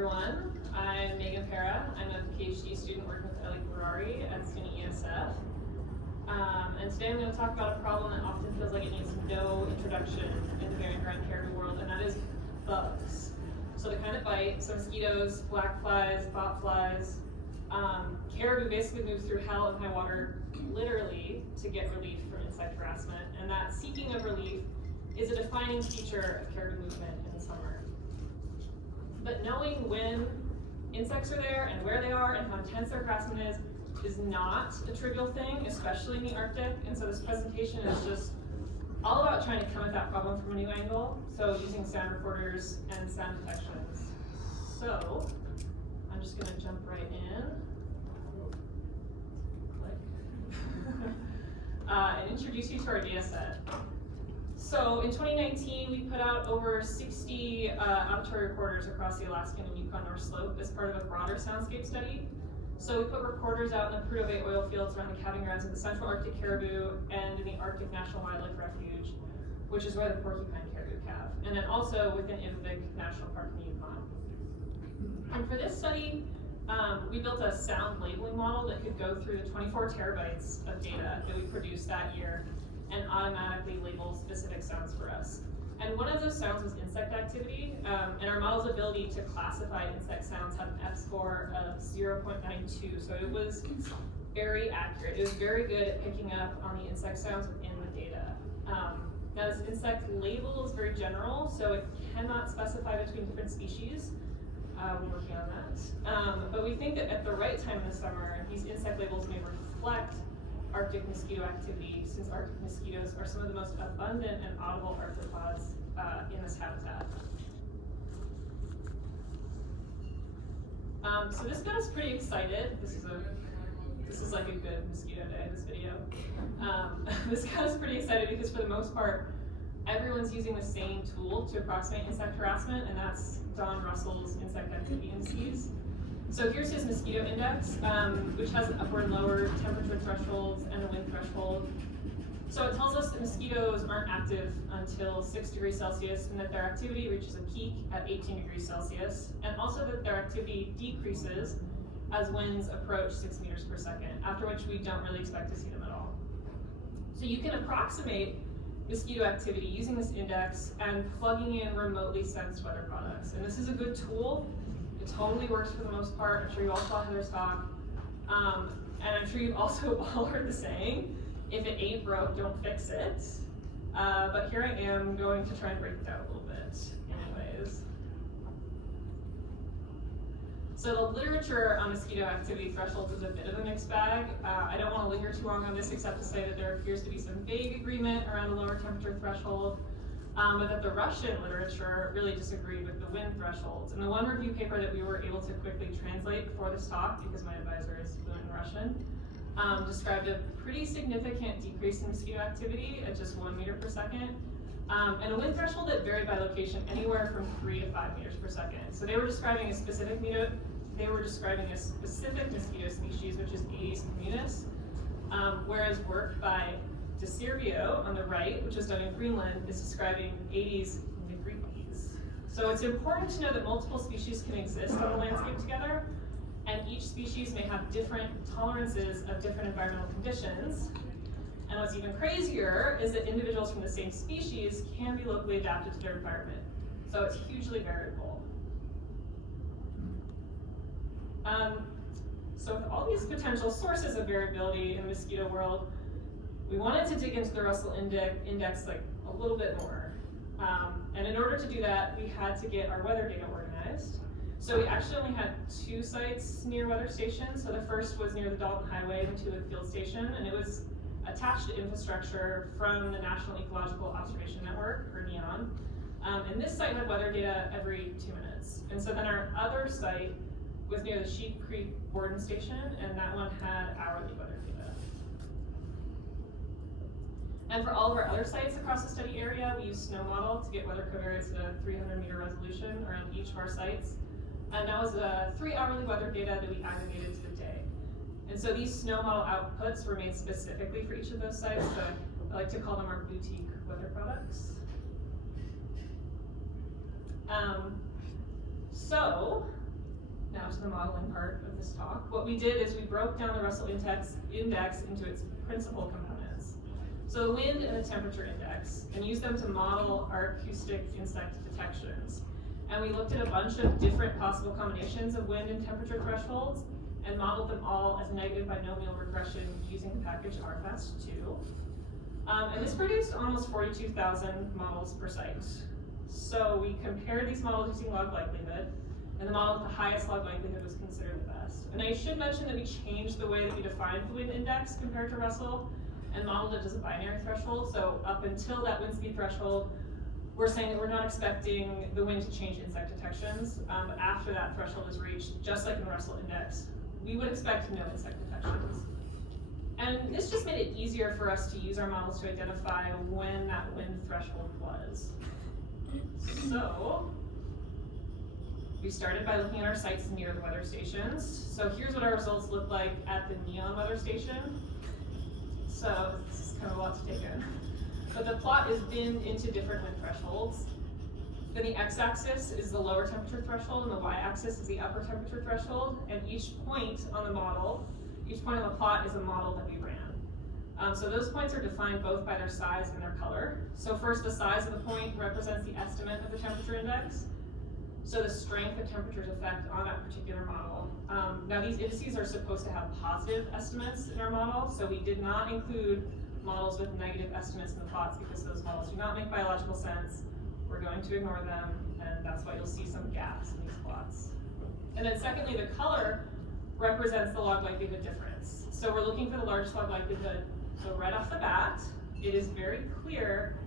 everyone. I'm Perra. I'm a PhD student working with at SUNY ESF. And today I'm going to talk about a problem that often feels like it needs no introduction in the very grand caribou world, and that is bugs. So the kind that bite, so mosquitoes, black flies, bot flies. Caribou basically move through hell and high water, literally, to get relief from insect harassment, and that seeking of relief is a defining feature of caribou movement in the summer. But knowing when insects are there and where they are and how intense their harassment is not a trivial thing, especially in the Arctic. And so this presentation is just all about trying to come at that problem from a new angle. So using sound recorders and sound detections. So I'm just going to jump right in. And introduce you to our data set. So in 2019, we put out over 60 auditory recorders across the Alaskan and Yukon North Slope as part of a broader soundscape study. So we put recorders out in the Prudhoe Bay oil fields around the calving grounds of the Central Arctic caribou and in the Arctic National Wildlife Refuge, which is where the porcupine caribou calve, and then also within Ivavik National Park in the Yukon. And for this study, we built a sound labeling model that could go through the 24 terabytes of data that we produced that year and automatically label specific sounds for us. And one of those sounds was insect activity, and our model's ability to classify insect sounds had an F-score of 0.92, so it was very accurate. It was very good at picking up on the insect sounds within the data. Now this insect label is very general, so it cannot specify between different species. We're working on that. But we think that at the right time in the summer, these insect labels may reflect Arctic mosquito activity, since Arctic mosquitoes are some of the most abundant and audible arthropods in this habitat. So this got us pretty excited. This is like a good mosquito day, this video. This got us pretty excited because for the most part, everyone's using the same tool to approximate insect harassment, and that's Don Russell's insect activity indices. So here's his mosquito index, which has an upward and lower temperature thresholds and a wind threshold. So it tells us that mosquitoes aren't active until 6 degrees Celsius and that their activity reaches a peak at 18 degrees Celsius, and also that their activity decreases as winds approach 6 meters per second, after which we don't really expect to see them at all. So you can approximate mosquito activity using this index and plugging in remotely sensed weather products. And this is a good tool. It totally works for the most part. I'm sure you all saw Heather's talk. And I'm sure you've also all heard the saying, if it ain't broke, don't fix it. But here I am going to try and break it down a little bit anyways. So the literature on mosquito activity thresholds is a bit of a mixed bag. I don't want to linger too long on this except to say that there appears to be some vague agreement around the lower temperature threshold, but that the Russian literature really disagreed with the wind thresholds. And the one review paper that we were able to quickly translate for this talk, because my advisor is fluent in Russian, described a pretty significant decrease in mosquito activity at just 1 meter per second, and a wind threshold that varied by location anywhere from 3 to 5 meters per second. So they were describing a specific mosquito species, which is Aedes communis, whereas work by DeCerio on the right, which was done in Greenland, is describing Aedes nigrites. So it's important to know that multiple species can exist on the landscape together, and each species may have different tolerances of different environmental conditions. And what's even crazier is that individuals from the same species can be locally adapted to their environment. So it's hugely variable. So with all these potential sources of variability in the mosquito world, we wanted to dig into the Russell index like a little bit more. And in order to do that, we had to get our weather data organized. So we actually only had 2 sites near weather stations. So the first was near the Dalton Highway, the Tulip Field Station, and it was attached to infrastructure from the National Ecological Observation Network, or NEON. And this site had weather data every 2 minutes. And so then our other site was near the Sheep Creek Borden Station, and that one had hourly weather data. And for all of our other sites across the study area, we used Snow Model to get weather covariates at a 300-meter resolution around each of our sites. And that was 3 hourly weather data that we aggregated to the day. And so these Snow Model outputs were made specifically for each of those sites, so I like to call them our boutique weather products. now to the modeling part of this talk. What we did is we broke down the Russell index into its principal components. So the wind and the temperature index, and used them to model our acoustic insect detections. And we looked at a bunch of different possible combinations of wind and temperature thresholds and modeled them all as negative binomial regression using the package rfast2. And this produced almost 42,000 models per site. So we compared these models using log likelihood, and the model with the highest log likelihood was considered the best. And I should mention that we changed the way that we defined the wind index compared to Russell and modeled it as a binary threshold. So up until that wind speed threshold, we're saying that we're not expecting the wind to change insect detections. But after that threshold is reached, just like in the Russell index, we would expect no insect detections. And this just made it easier for us to use our models to identify when that wind threshold was. So we started by looking at our sites near the weather stations. So here's what our results look like at the Neon weather station. So this is kind of a lot to take in. But the plot is binned into different wind thresholds. Then the x-axis is the lower temperature threshold, and the y-axis is the upper temperature threshold. And each point on the model, each point on the plot is a model that we ran. So those points are defined both by their size and their color. So first, the size of the point represents the estimate of the temperature index. So the strength of temperature's effect on that particular model. Now these indices are supposed to have positive estimates in our model, so we did not include models with negative estimates in the plots because those models do not make biological sense. We're going to ignore them, and that's why you'll see some gaps in these plots. And then secondly, the color represents the log likelihood difference. So we're looking for the largest log likelihood. So right off the bat, it is very clear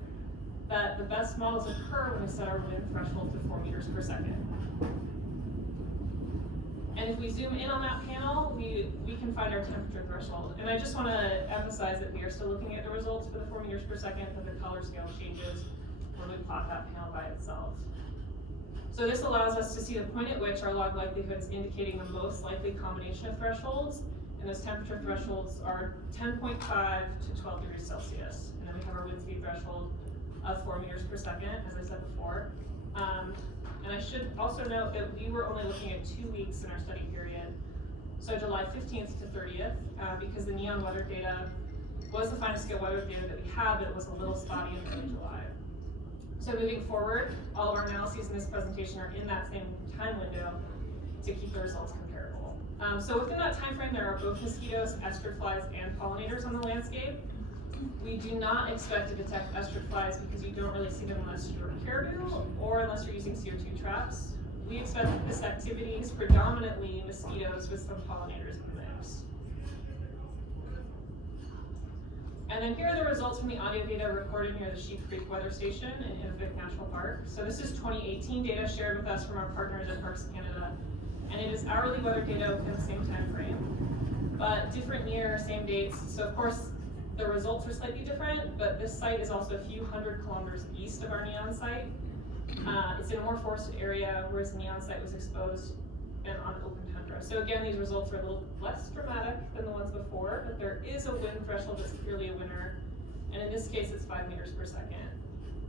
that the best models occur when we set our wind threshold to 4 meters per second. And if we zoom in on that panel, we can find our temperature threshold. And I just want to emphasize that we are still looking at the results for the 4 meters per second, but the color scale changes when we plot that panel by itself. So this allows us to see the point at which our log likelihood is indicating the most likely combination of thresholds. And those temperature thresholds are 10.5 to 12 degrees Celsius. And then we have our wind speed threshold of 4 meters per second, as I said before. And I should also note that we were only looking at 2 weeks in our study period. So July 15th to 30th, because the Neon weather data was the finest scale weather data that we had, but it was a little spotty in early July. So moving forward, all of our analyses in this presentation are in that same time window to keep the results comparable. So within that time frame, there are both mosquitoes, estrus flies, and pollinators on the landscape. We do not expect to detect estrus flies because you don't really see them unless you're a caribou or unless you're using CO2 traps. We expect that this activity is predominantly mosquitoes with some pollinators in the mix. And then here are the results from the audio data recorded near the Sheep Creek Weather Station in Inuvik National Park. So this is 2018 data shared with us from our partners at Parks Canada. And it is hourly weather data within the same time frame, but different year, same dates. So of course, the results are slightly different, but this site is also a few hundred kilometers east of our Neon site. It's in a more forested area, whereas the Neon site was exposed and on open tundra. So again, these results are a little less dramatic than the ones before, but there is a wind threshold that's clearly a winner. And in this case, it's 5 meters per second.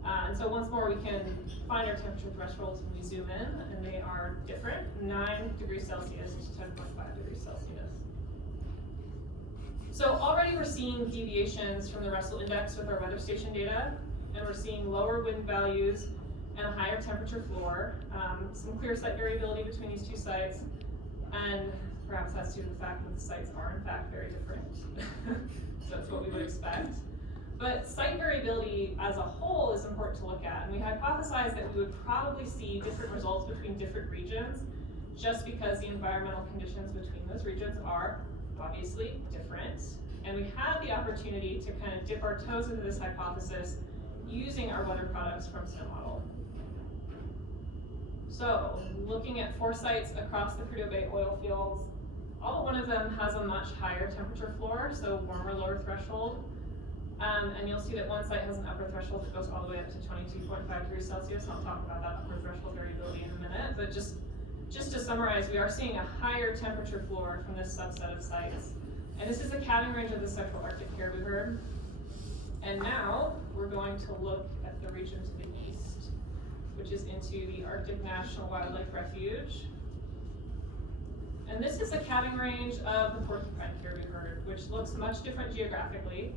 And so once more, we can find our temperature thresholds when we zoom in, and they are different, 9 degrees Celsius to 10.5 degrees Celsius. So already we're seeing deviations from the Russell index with our weather station data, and we're seeing lower wind values and a higher temperature floor, some clear site variability between these two sites, and perhaps that's due to the fact that the sites are in fact very different. So that's what we would expect. But site variability as a whole is important to look at, and we hypothesized that we would probably see different results between different regions just because the environmental conditions between those regions are obviously different. And we had the opportunity to kind of dip our toes into this hypothesis using our weather products from SNOModel. So looking at 4 sites across the Prudhoe Bay oil fields, all one of them has a much higher temperature floor, so warmer, lower threshold. And you'll see that one site has an upper threshold that goes all the way up to 22.5 degrees Celsius. I'll talk about that upper threshold variability in a minute, but just to summarize, we are seeing a higher temperature floor from this subset of sites. And this is the calving range of the Central Arctic caribou herd. And now we're going to look at the region to the east, which is into the Arctic National Wildlife Refuge. And this is a calving range of the porcupine caribou herd, which looks much different geographically.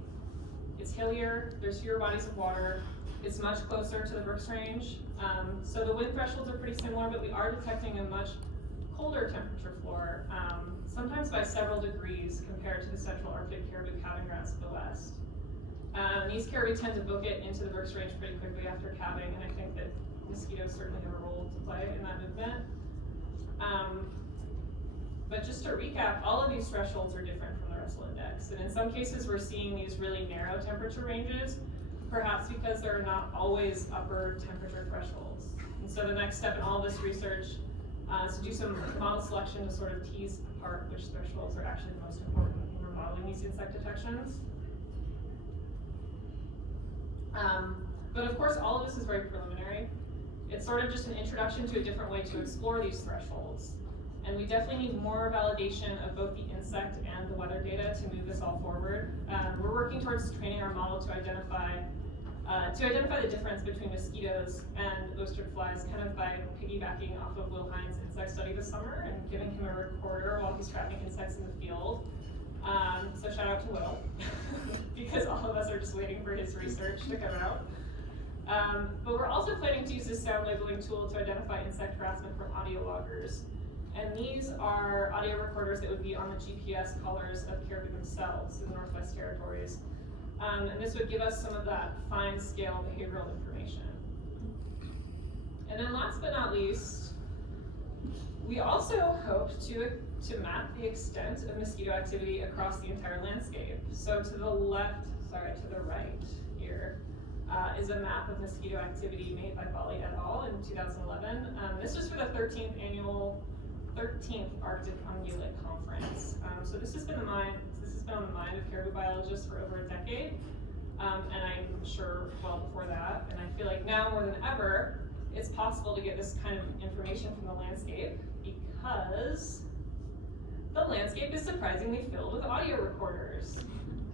It's hillier, there's fewer bodies of water, it's much closer to the Brooks Range. So the wind thresholds are pretty similar, but we are detecting a much colder temperature floor, sometimes by several degrees compared to the central Arctic caribou calving grounds to the west. These caribou tend to book it into the Brooks Range pretty quickly after calving, and I think that mosquitoes certainly have a role to play in that movement. But just to recap, all of these thresholds are different from the Russell Index, and in some cases we're seeing these really narrow temperature ranges, perhaps because there are not always upper temperature thresholds. And so the next step in all of this research is to do some model selection to sort of tease apart which thresholds are actually the most important when we're modeling these insect detections. But of course, all of this is very preliminary. It's sort of just an introduction to a different way to explore these thresholds. And we definitely need more validation of both the insect and the weather data to move this all forward. We're working towards training our model to identify the difference between mosquitoes and oyster flies, kind of by piggybacking off of Will Hines' insect study this summer and giving him a recorder while he's trapping insects in the field. So shout out to Will, because all of us are just waiting for his research to come out. But we're also planning to use this sound labeling tool to identify insect harassment from audio loggers. And these are audio recorders that would be on the GPS collars of caribou themselves in the Northwest Territories. And this would give us some of that fine scale behavioral information. And then last but not least, we also hope to map the extent of mosquito activity across the entire landscape. So to the right here is a map of mosquito activity made by Bali et al. In 2011. This was for the 13th Arctic Ungulate Conference. So this has been on the mind of caribou biologists for over a decade, and I'm sure well before that. And I feel like now more than ever, it's possible to get this kind of information from the landscape because the landscape is surprisingly filled with audio recorders.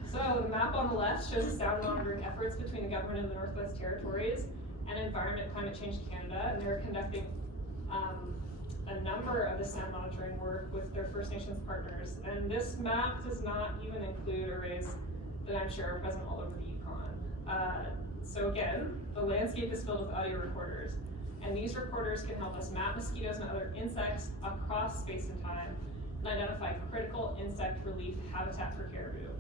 So the map on the left shows the sound monitoring efforts between the government of the Northwest Territories and Environment Climate Change Canada, and they're conducting a number of the sound monitoring work with their First Nations partners. And this map does not even include arrays that I'm sure are present all over the Yukon. So again, the landscape is filled with audio recorders. And these recorders can help us map mosquitoes and other insects across space and time and identify critical insect relief habitat for caribou.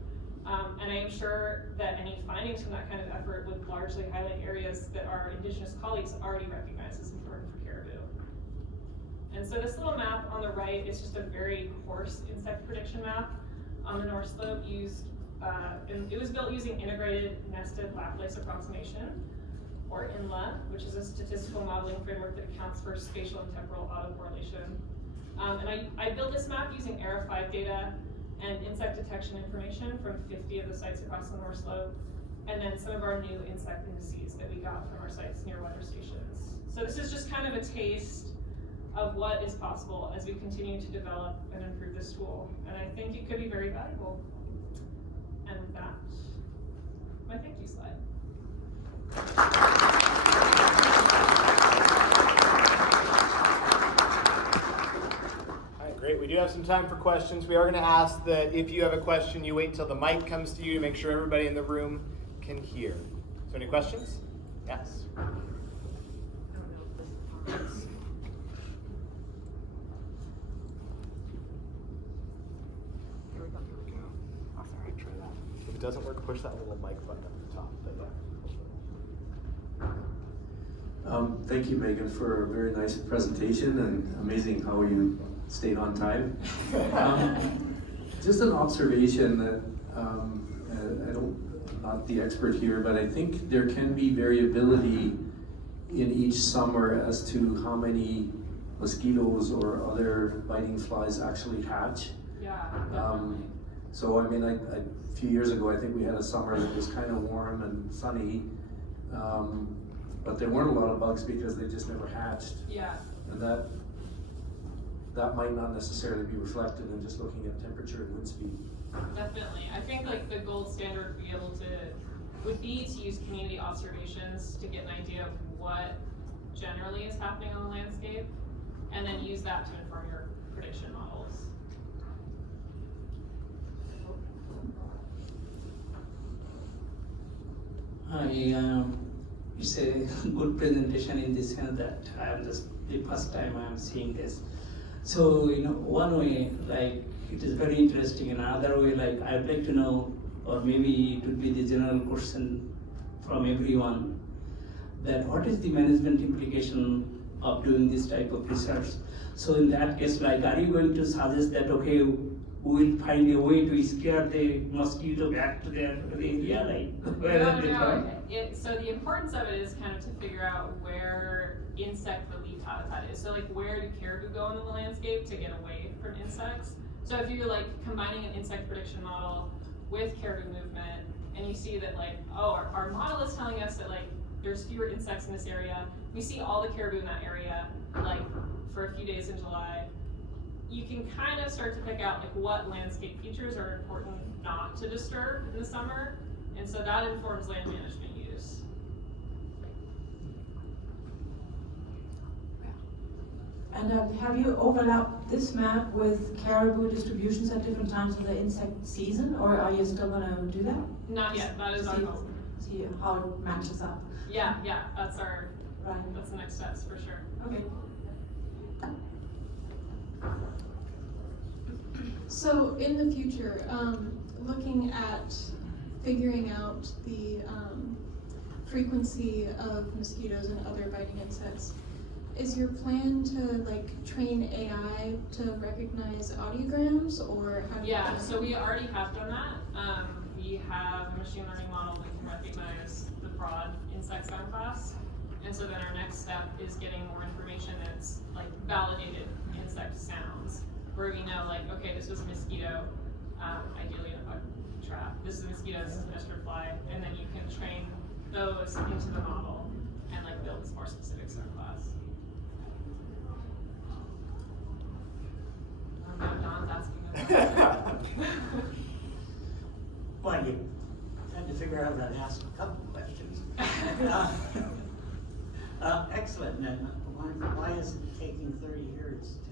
And I am sure that any findings from that kind of effort would largely highlight areas that our Indigenous colleagues already recognize as important for caribou. And so this little map on the right is just a very coarse insect prediction map. On the North Slope it was built using integrated nested Laplace approximation, or INLA, which is a statistical modeling framework that accounts for spatial and temporal autocorrelation. And I built this map using ERA 5 data and insect detection information from 50 of the sites across the North Slope, and then some of our new insect indices that we got from our sites near weather stations. So this is just kind of a taste of what is possible as we continue to develop and improve this tool. And I think it could be very valuable. And with that, my thank you slide. All right, great. We do have some time for questions. We are going to ask that if you have a question, you wait until the mic comes to you to make sure everybody in the room can hear. So any questions? Yes. If it doesn't work, push that little mic button at the top. Thank you, Megan, for a very nice presentation, and amazing how you stayed on time. Just an observation that I'm not the expert here, but I think there can be variability in each summer as to how many mosquitoes or other biting flies actually hatch. Yeah. So I mean, a few years ago, I think we had a summer that was kind of warm and sunny, but there weren't a lot of bugs because they just never hatched. Yeah. And that might not necessarily be reflected in just looking at temperature and wind speed. Definitely. I think like the gold standard would be to use community observations to get an idea of what generally is happening on the landscape, and then use that to inform your prediction models. It's a good presentation in the sense that I am just the first time I am seeing this. So, one way, like, it is very interesting. In another way, like, I'd like to know, or maybe it would be the general question from everyone, that what is the management implication of doing this type of research? So in that case, like, are you going to suggest that, okay, we will find a way to scare the mosquito back to their area, like, where are they from? So the importance of it is kind of to figure out where insect relief habitat is. So like, where do caribou go in the landscape to get away from insects? So if you're like combining an insect prediction model with caribou movement, and you see that like, oh, our model is telling us that like there's fewer insects in this area. We see all the caribou in that area, like for a few days in July. You can kind of start to pick out like what landscape features are important not to disturb in the summer, and so that informs land management use. And have you overlapped this map with caribou distributions at different times of the insect season, or are you still going to do that? Not yet. That is our goal. See how it matches up. Yeah, that's our Right. that's the next steps for sure. Okay. So in the future, looking at figuring out the frequency of mosquitoes and other biting insects, is your plan to like train AI to recognize audiograms, or how do you? Yeah, so we already have done that. We have a machine learning model that can recognize the broad insect sound class. And so then our next step is getting more information that's like validated insect sounds, where we know like, okay, this was a mosquito, ideally in a bug trap. This is a mosquito, this is an oyster fly, and then you can train those into the model and like build this more specific sound class. Now Don's asking about Well, you had to figure out how to ask a couple questions. Excellent. And why is it taking 30 years to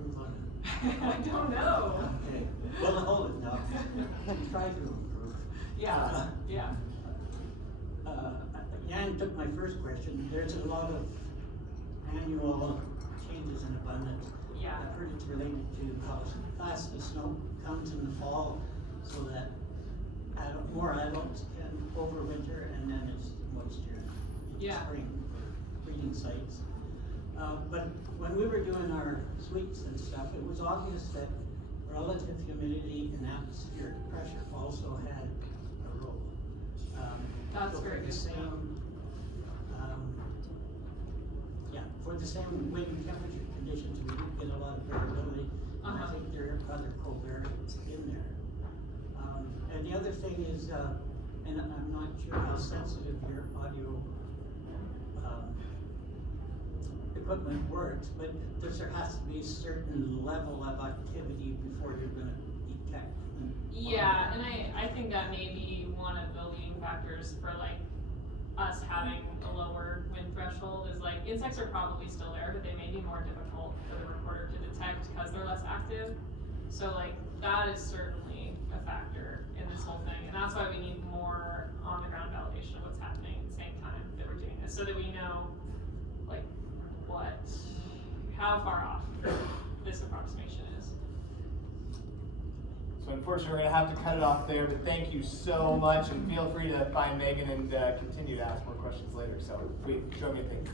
improve on it? I don't know. Okay. Well, hold it now. Try to improve. Yeah. Yan took my first question. There's a lot of annual changes in abundance. Yeah. I've heard it's related to how fast the snow comes in the fall, so that more adults can overwinter, and then it's moisture in the spring for breeding sites. But when we were doing our suites and stuff, it was obvious that relative humidity and atmospheric pressure also had a role. That's so very for good the to know. same, for the same wind temperature conditions, we did get a lot of variability. And I think there are other covariates in there. And the other thing is, and I'm not sure how sensitive your audio equipment works, but there has to be a certain level of activity before you're going to detect. Yeah, and I think that may be one of the leading factors for like us having a lower wind threshold is like insects are probably still there, but they may be more difficult for the recorder to detect because they're less active. So like that is certainly a factor in this whole thing, and that's why we need more on the ground validation of what's happening at the same time that we're doing this, so that we know like how far off this approximation is. So unfortunately, we're going to have to cut it off there, but thank you so much, and feel free to find Megan and continue to ask more questions later. So, show me a thing.